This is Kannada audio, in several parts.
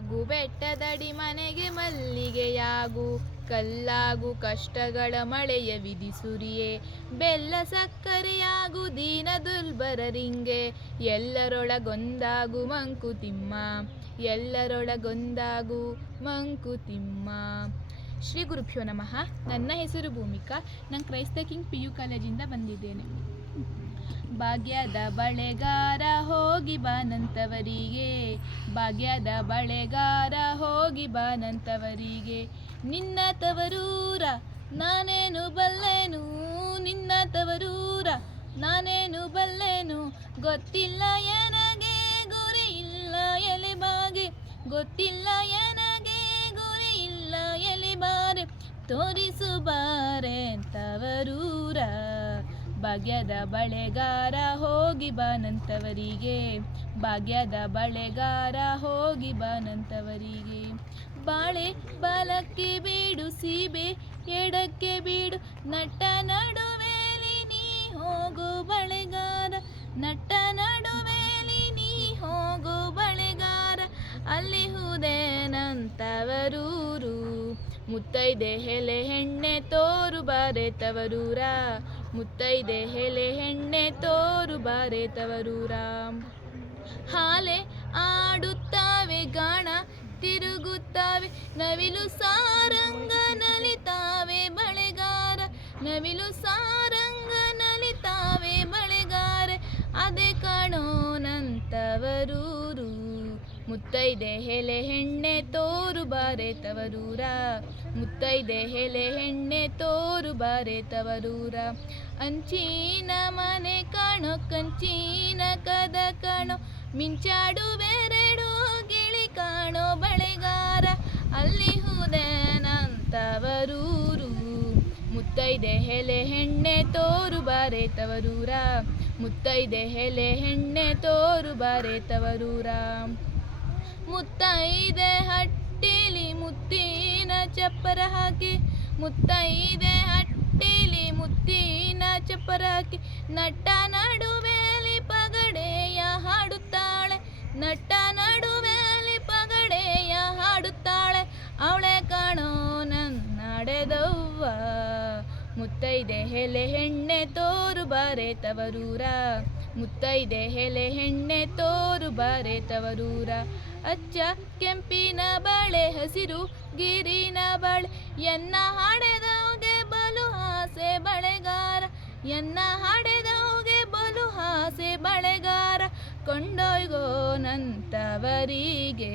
ಆಗು ಬೆಟ್ಟದಡಿ ಮನೆಗೆ ಮಲ್ಲಿಗೆಯಾಗು ಕಲ್ಲಾಗು ಕಷ್ಟಗಳ ಮಳೆಯ ವಿಧಿಸುರಿಯೇ ಬೆಲ್ಲ ಸಕ್ಕರೆಯಾಗು ದೀನ ದುರ್ಬಲರಿಂಗೆ ಎಲ್ಲರೊಳಗೊಂದಾಗು ಮಂಕುತಿಮ್ಮ ಎಲ್ಲರೊಳಗೊಂದಾಗು ಮಂಕುತಿಮ್ಮ. ಶ್ರೀ ಗುರುಭ್ಯೋ ನಮಃ. ನನ್ನ ಹೆಸರು ಭೂಮಿಕಾ. ನಾನು ಕ್ರೈಸ್ತ ಕಿಂಗ್ PU ಕಾಲೇಜಿಂದ ಬಂದಿದ್ದೇನೆ. ಭಾಗ್ಯದ ಬಳೆಗಾರ ಹೋಗಿ ಬಾನಂತವರಿಗೆ ಭಾಗ್ಯದ ಬಳೆಗಾರ ಹೋಗಿ ಬಾನಂತವರಿಗೆ ನಿನ್ನ ತವರೂರ ನಾನೇನು ಬಲ್ಲೆನು ನಿನ್ನ ತವರೂರ ನಾನೇನು ಬಲ್ಲೆನು ಗೊತ್ತಿಲ್ಲ ಎನಗೆ ಗುರಿ ಇಲ್ಲ ಎಲೆಬಾಗೆ ಗೊತ್ತಿಲ್ಲ ಎನಗೆ ಗುರಿ ಇಲ್ಲ ಎಲೆಬಾರೆ ತೋರಿಸು ಬಾರೆ ತವರೂರ ಭಾಗ್ಯದ ಬಳೆಗಾರ ಹೋಗಿ ಬಾನಂತವರಿಗೆ ಭಾಗ್ಯದ ಬಳೆಗಾರ ಹೋಗಿ ಬಾನಂತವರಿಗೆ ಬಾಳೆ ಬಾಲಕ್ಕೆ ಬೀಡು ಸೀಬೆ ಎಡಕ್ಕೆ ಬೀಡು ನಟ್ಟ ನಡುವೇಲಿ ನೀ ಹೋಗು ಬಳೆಗಾರ ನಟ್ಟ ನಡುವೇಲಿ ನೀ ಹೋಗು ಬಳೆಗಾರ ಅಲ್ಲಿ ಹುದೇನಂತವರೂರು ಮುತ್ತೈದೆ ಹೆಲೆ ಹೆಣ್ಣೆ ತೋರು ಬಾರೆ ತವರೂರ ಮುತ್ತೈದೆ ಹೆಲೆ ಹೆಣ್ಣೆ ತೋರು ಬಾರೆ ತವರೂರ ಹಾಲೆ ಆಡುತ್ತಾವೆ ಗಾಣ ತಿರುಗುತ್ತಾವೆ ನವಿಲು ಸಾರಂಗ ನಲಿತಾವೆ ಬಳೆಗಾರ ನವಿಲು ಸಾರಂಗ ನಲಿತಾವೆ ಬಳೆಗಾರ ಅದೇ ಕಾಣೋನಂತವರೂರು ಮುತ್ತೈದೆ ಹೆಲೆ ಹೆಣ್ಣೆ ತೋರು ಬಾರೆ ತವರೂರ ಮುತ್ತೈದೆ ಹೆಲೆ ಹೆಣ್ಣೆ ತೋರು ಬಾರೆ ತವರೂರ ಅಂಚಿನ ಮನೆ ಕಾಣೋ ಕಂಚಿನ ಕದ ಕಾಣೋ ಮಿಂಚಾಡುವೆರಡು ಗಿಳಿ ಕಾಣೋ ಬಳೆಗಾರ ಅಲ್ಲಿ ಹುದೇನಂತವರೂರು ಮುತ್ತೈದೆ ಹೆಲೆ ಹೆಣ್ಣೆ ತೋರು ಬಾರೆ ತವರೂರ ಮುತ್ತೈದೆ ಹೆಲೆ ಹೆಣ್ಣೆ ತೋರು ಬಾರೆ ತವರೂರ ಮುತ್ತೈದೆ ಹಟ್ಟಿಲಿ ಮುತ್ತಿನ ಚಪ್ಪರ ಹಾಕಿ ಮುತ್ತೈದೆ ಹಟ್ಟಿಲಿ ಮುತ್ತಿನ ಚಪ್ಪರ ಹಾಕಿ ನಟ್ಟ ನಡುವೆಲಿ ಪಗಡೆಯ ಹಾಡುತ್ತಾಳೆ ನಟ್ಟ ನಡುವೆಲಿ ಪಗಡೆಯ ಹಾಡುತ್ತಾಳೆ ಅವಳೆ ಕಾಣೋ ನನ್ನಡೆದವ್ವ ಮುತ್ತೈದೆ ಹೆಲೆ ಹೆಣ್ಣೆ ತೋರು ಬಾರೆ ತವರೂರ ಮುತ್ತೈದೆ ಹೆಲೆ ಹೆಣ್ಣೆ ತೋರು ಬಾರೆ ತವರೂರ ಅಚ್ಚ ಕೆಂಪಿನ ಬಳೆ ಹಸಿರು ಗಿರಿನ ಬಳೆ ಎನ್ನ ಹಾಡೆದವ್ಗೆ ಬಲು ಆಸೆ ಬಳೆಗಾರ ಎನ್ನ ಹಾಡೆದವ್ಗೆ ಬಲು ಆಸೆ ಬಳೆಗಾರ ಕೊಂಡೊಯ್ಗೋನಂತವರಿಗೆ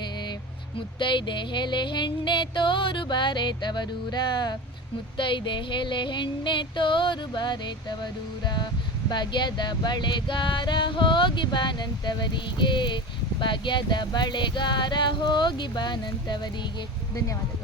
ಮುತ್ತೈದೆ ಹೆಲೆ ಹೆಣ್ಣೆ ತೋರು ಬಾರೆ ತವರೂರ ಮುತ್ತೈದೆ ಹೆಲೆ ಹೆಣ್ಣೆ ತೋರು ಬಾರೆ ತವರೂರ ಭಾಗ್ಯದ ಬಳೆಗಾರ ಹೋಗಿ ಬಾನಂತವರಿಗೆ ಭಾಗ್ಯದ ಬಳೆಗಾರ ಹೋಗಿ ಬಾನಂತವರಿಗೆ. ಧನ್ಯವಾದಗಳು.